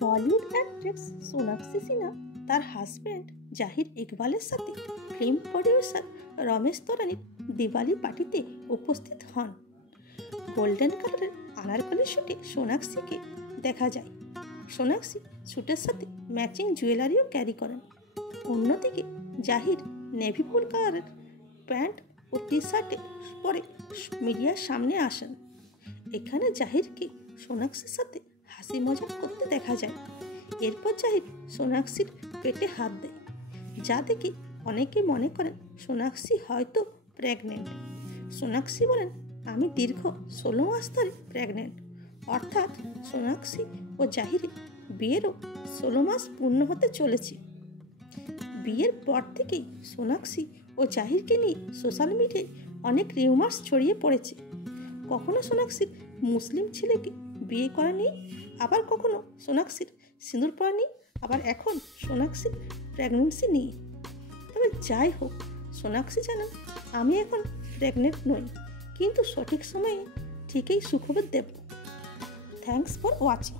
Bollywood actress Sonakshi Sinha তার husband জাহির ইকবালের সাথে ফিল্ম প্রডিউসার রমেশ তরানির দিওয়ালি পার্টিতে উপস্থিত হন। গোল্ডেন কালারের আনারকলি শুটে সোনাক্ষীকে দেখা যায়। সোনাক্ষী শুটের সাথে ম্যাচিং জুয়েলারিও ক্যারি করেন। অন্যদিকে জাহির নেভি ব্লু কালারের প্যান্ট ও টি শার্টে পরে মিডিয়ার সামনে আসেন। এখানে জাহিরকে সোনাক্ষীর সাথে হাসি মজা করতে দেখা যায়। এরপর জাহির সোনাক্ষীর পেটে হাত দেয়, যা দেখে অনেকে মনে করেন সোনাক্ষী হয়তো প্রেগনেন্ট। সোনাক্ষী বলেন, আমি দীর্ঘ 16 মাস ধরে প্রেগনেন্ট, অর্থাৎ সোনাক্ষী ও জাহিরের বিয়েরও 16 মাস পূর্ণ হতে চলেছে। বিয়ের পর থেকেই সোনাক্ষী ও জাহিরকে নিয়ে সোশ্যাল মিডিয়ায় অনেক রিউমার্স ছড়িয়ে পড়েছে। কখনো সোনাক্ষীর মুসলিম ছেলেকে বিয়ে করা নিয়ে, আবার কখনো সোনাক্ষীর সিঁদুর পরা নিয়ে, আবার এখন সোনাক্ষীর প্রেগনেন্সি নিয়ে। তবে যাই হোক, সোনাক্ষী জানান, আমি এখন প্রেগনেন্ট নই, কিন্তু সঠিক সময়ে ঠিকই সুখবর দেব। Thanks for watching.